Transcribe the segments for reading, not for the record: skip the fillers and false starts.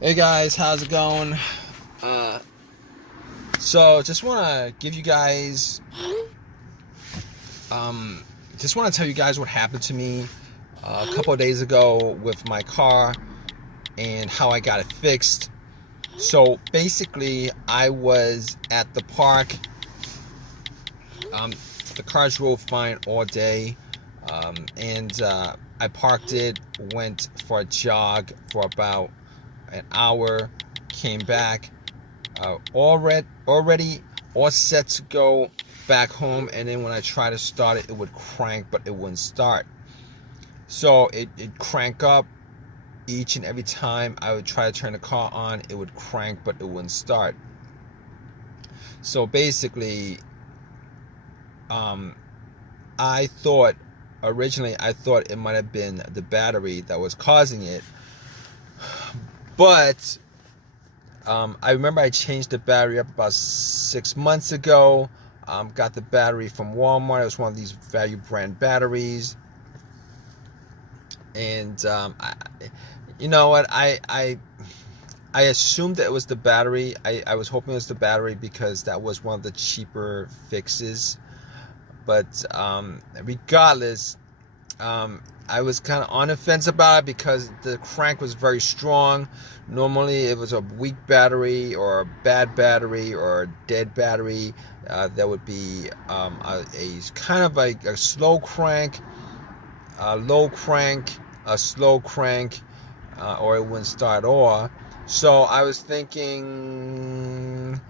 Hey guys, how's it going? Uh, so just want to give you guys, um, just want to tell you guys what happened to me a couple of days ago with my car and how I got it fixed. So basically, I was at the park. Um, the car drove fine all day, and I parked it, went for a jog for about an hour, came back. Already all set to go back home, and then when I try to start it, it would crank, but it wouldn't start. So it crank up each and every time I would try to turn the car on. It would crank, but it wouldn't start. So basically, um, I thought originally I thought it might have been the battery that was causing it, but I remember I changed the battery up about 6 months ago. Got the battery from Walmart. It was one of these value brand batteries. And you know what? I assumed that it was the battery. I was hoping it was the battery because that was one of the cheaper fixes. But regardless, I was kind of on the fence about it because the crank was very strong. Normally, it was a weak battery or a bad battery or a dead battery. That would be a kind of like a slow crank, a low crank, a slow crank, or it wouldn't start off. So I was thinking,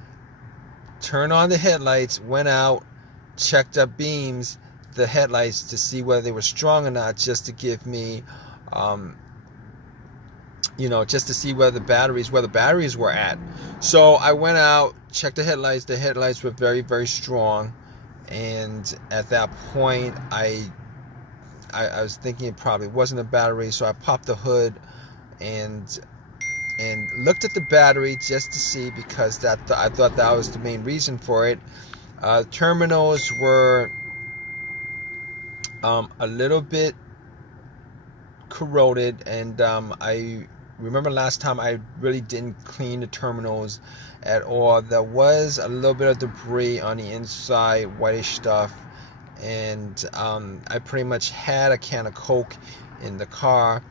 turn on the headlights, went out, checked up beams, the headlights to see whether they were strong or not, just to give me, um, just to see where the batteries were at. So I went out, checked the headlights. The headlights were very, very strong, and at that point, I was thinking it probably wasn't a battery. So I popped the hood and looked at the battery just to see, because I thought that was the main reason for it. Terminals were a little bit corroded, and I remember last time I really didn't clean the terminals at all. There was a little bit of debris on the inside, whitish stuff, and I pretty much had a can of Coke in the car,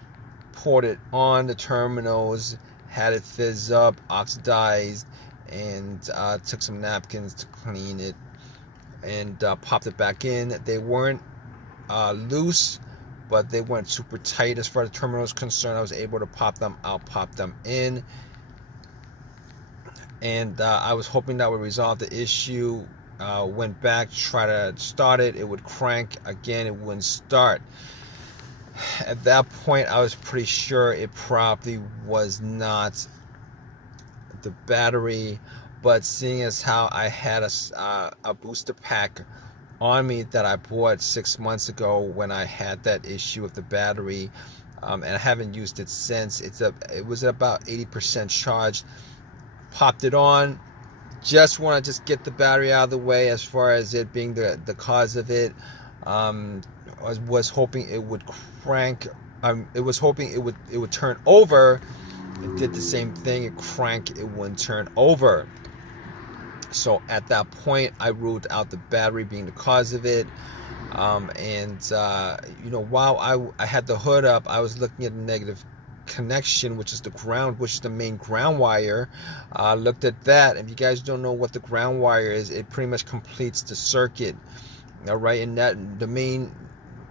poured it on the terminals, had it fizz up, oxidized, and took some napkins to clean it, and popped it back in. They weren't loose, but they weren't super tight as far as the terminal is concerned. I was able to pop them out, pop them in, and I was hoping that would resolve the issue. Went back, tried to start it, it would crank again, it wouldn't start. At that point, I was pretty sure it probably was not the battery, but seeing as how I had a booster pack on me that I bought 6 months ago when I had that issue with the battery, and I haven't used it since. It was about 80% charged. Popped it on. Just want to just get the battery out of the way as far as it being the cause of it. I was hoping it would crank. It was hoping it would turn over. It did the same thing. It cranked. It wouldn't turn over. So at that point, I ruled out the battery being the cause of it. While I had the hood up, I was looking at the negative connection, which is the ground, which is the main ground wire. Looked at that. If you guys don't know what the ground wire is, it pretty much completes the circuit. All right, and that the main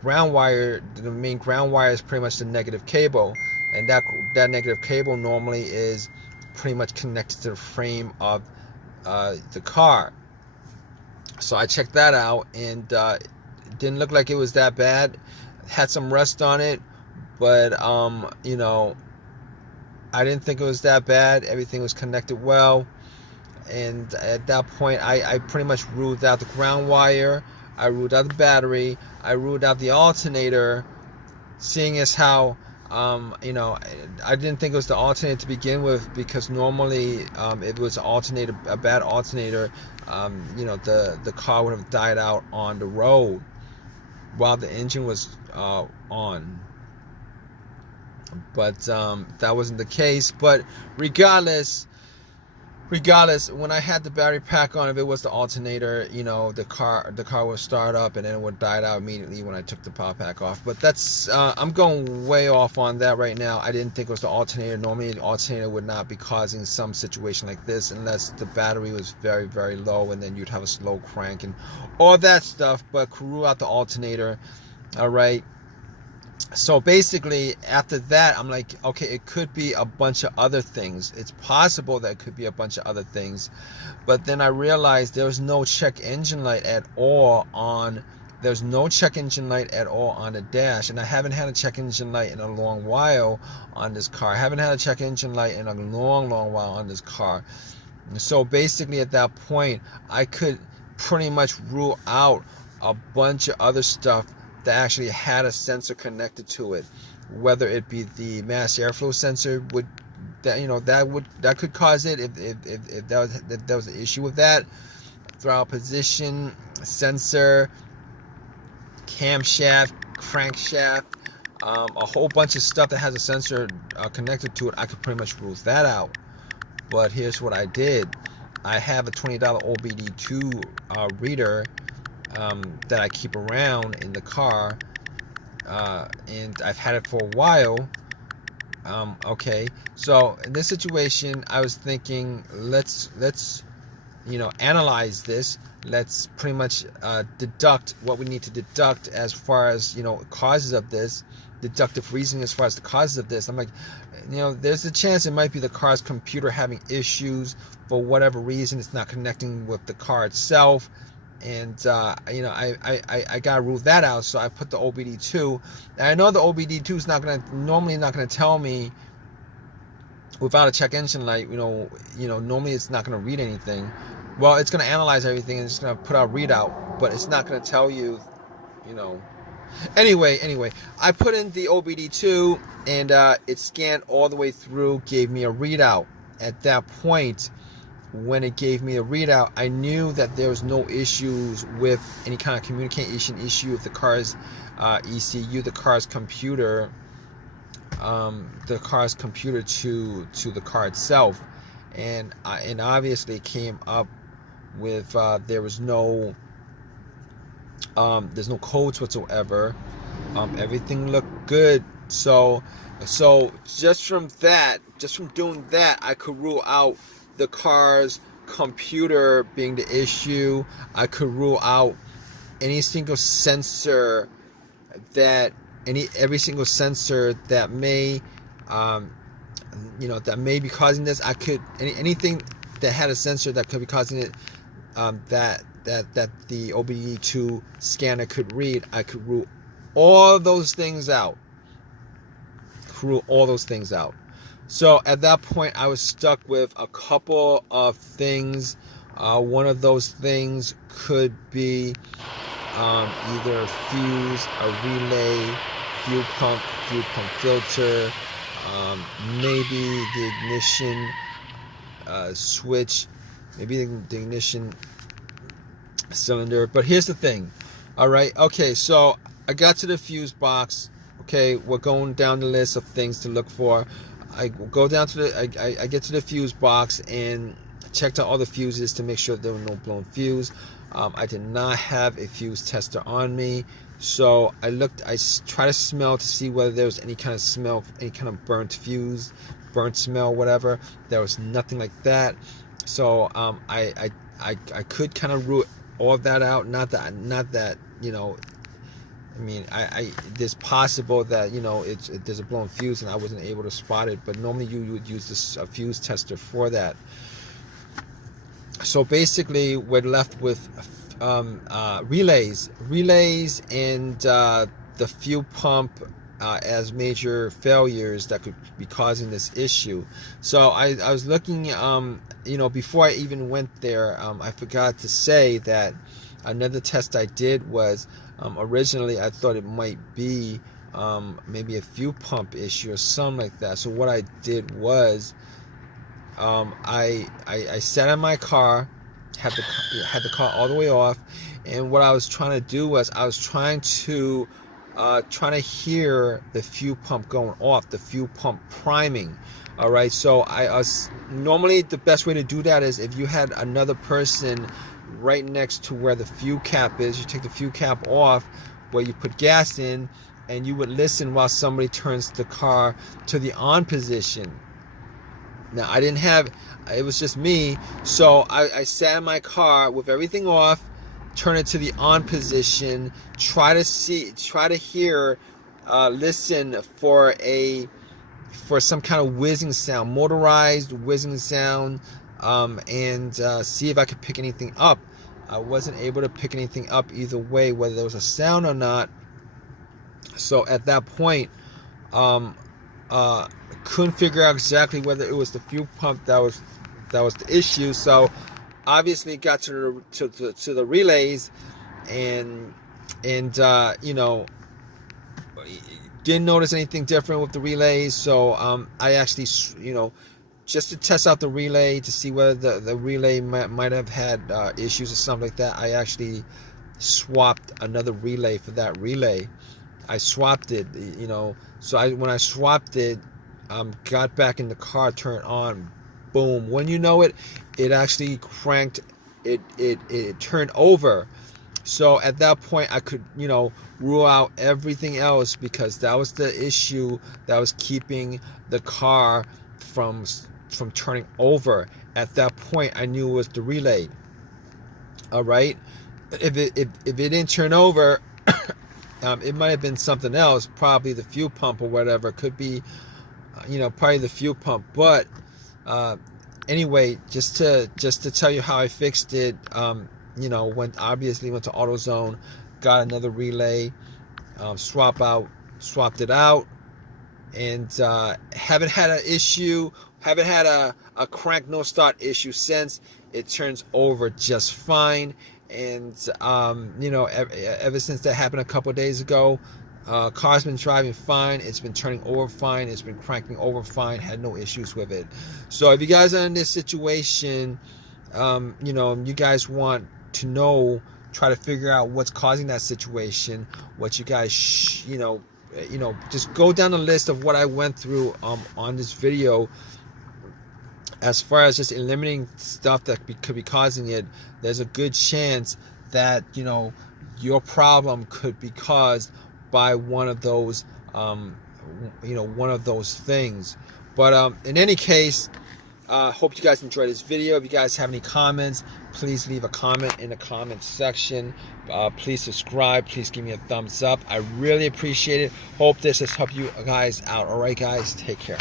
ground wire is pretty much the negative cable, and that negative cable normally is pretty much connected to the frame of the car. So I checked that out, and it didn't look like it was that bad. Had some rust on it, but I didn't think it was that bad. Everything was connected well, and at that point, I pretty much ruled out the ground wire. I ruled out the battery. I ruled out the alternator, seeing as how I didn't think it was the alternator to begin with, because normally if it was a bad alternator, the car would have died out on the road while the engine was on. but that wasn't the case. But regardless, when I had the battery pack on, if it was the alternator, the car would start up and then it would die out immediately when I took the power pack off. But that's I'm going way off on that right now. I didn't think it was the alternator. Normally the alternator would not be causing some situation like this unless the battery was very, very low, and then you'd have a slow crank and all that stuff. But rule out the alternator. All right. So basically, after that, I'm like, okay, it could be a bunch of other things. It's possible that it could be a bunch of other things. But then I realized there was no check engine light at all on the dash. And I haven't had a check engine light in a long while on this car. I haven't had a check engine light in a long, long while on this car. So basically, at that point, I could pretty much rule out a bunch of other stuff that actually had a sensor connected to it, whether it be the mass airflow sensor that could cause it if there was an issue with that, throttle position sensor, camshaft, crankshaft, a whole bunch of stuff that has a sensor connected to it. I could pretty much rule that out. But here's what I did. I have a $20 OBD2 reader that I keep around in the car, and I've had it for a while. Okay, so in this situation, I was thinking, let's analyze this. Let's pretty much deduct what we need to deduct as far as causes of this, deductive reasoning as far as the causes of this. I'm like, there's a chance it might be the car's computer having issues for whatever reason. It's not connecting with the car itself. And I gotta rule that out. So I put the OBD2. And I know the OBD2 is normally not gonna tell me without a check engine light. Normally it's not gonna read anything. Well, it's gonna analyze everything and it's gonna put out readout, but it's not gonna tell you. Anyway, I put in the OBD2 and it scanned all the way through, gave me a readout. At that point, when it gave me a readout, I knew that there was no issues with any kind of communication issue with the car's ECU, the car's computer to the the car itself, and obviously it came up with there's no codes whatsoever. Everything looked good. So just from doing that, I could rule out the car's computer being the issue. I could rule out every single sensor that may be causing this. I could anything that had a sensor that could be causing it, that the OBD2 scanner could read. I could rule all those things out. So at that point, I was stuck with a couple of things. One of those things could be either a fuse, a relay, fuel pump filter, maybe the ignition switch, maybe the ignition cylinder. But here's the thing. All right. Okay. So I got to the fuse box. Okay. We're going down the list of things to look for. I go down to I get to the fuse box and checked out all the fuses to make sure there were no blown fuse. I did not have a fuse tester on me, so I tried to smell to see whether there was any kind of smell, any kind of burnt fuse, burnt smell, whatever. There was nothing like that. So I could kind of rule all of that out. Not that it's possible that there's a blown fuse and I wasn't able to spot it, but normally you would use a fuse tester for that. So basically, we're left with relays, and the fuel pump as major failures that could be causing this issue. So I was looking, before I even went there, I forgot to say that another test I did was, originally I thought it might be maybe a fuel pump issue or something like that. So what I did was, I sat in my car, had the car all the way off, and what I was trying to do was I was trying to trying to hear the fuel pump going off, the fuel pump priming. All right, so normally the best way to do that is if you had another person right next to where the fuel cap is. You take the fuel cap off where you put gas in, and you would listen while somebody turns the car to the on position. Now, it was just me, so I sat in my car with everything off, turn it to the on position, try to hear, listen for some kind of whizzing sound, motorized whizzing sound, and see if I could pick anything up. I wasn't able to pick anything up either way, whether there was a sound or not. So at that point, couldn't figure out exactly whether it was the fuel pump that was the issue. So obviously got to the relays, and you know, didn't notice anything different with the relays. So I actually, you know, just to test out the relay to see whether the relay might have had issues or something like that, I actually swapped another relay for that relay. I swapped it, you know. So when I swapped it, got back in the car, turned on, boom. When you know it, it actually cranked. It turned over. So at that point, I could, you know, rule out everything else, because that was the issue that was keeping the car from turning over. At that point, I knew it was the relay. All right, if it didn't turn over, it might have been something else, probably the fuel pump or whatever. It could be, you know, probably the fuel pump. But anyway, just to tell you how I fixed it, you know, went to AutoZone, got another relay, swapped it out, and haven't had an issue, haven't had a crank no start issue since. It turns over just fine. And you know, ever since that happened a couple of days ago, car's been driving fine. It's been turning over fine. It's been cranking over fine. Had no issues with it. So if you guys are in this situation, you know, you guys want to know, try to figure out what's causing that situation, what you guys, you know, just go down the list of what I went through on this video. As far as just eliminating stuff that could be causing it, there's a good chance that, you know, your problem could be caused by one of those, you know, one of those things. But in any case, hope you guys enjoyed this video. If you guys have any comments, please leave a comment in the comment section. Please subscribe. Please give me a thumbs up. I really appreciate it. Hope this has helped you guys out. All right, guys, take care.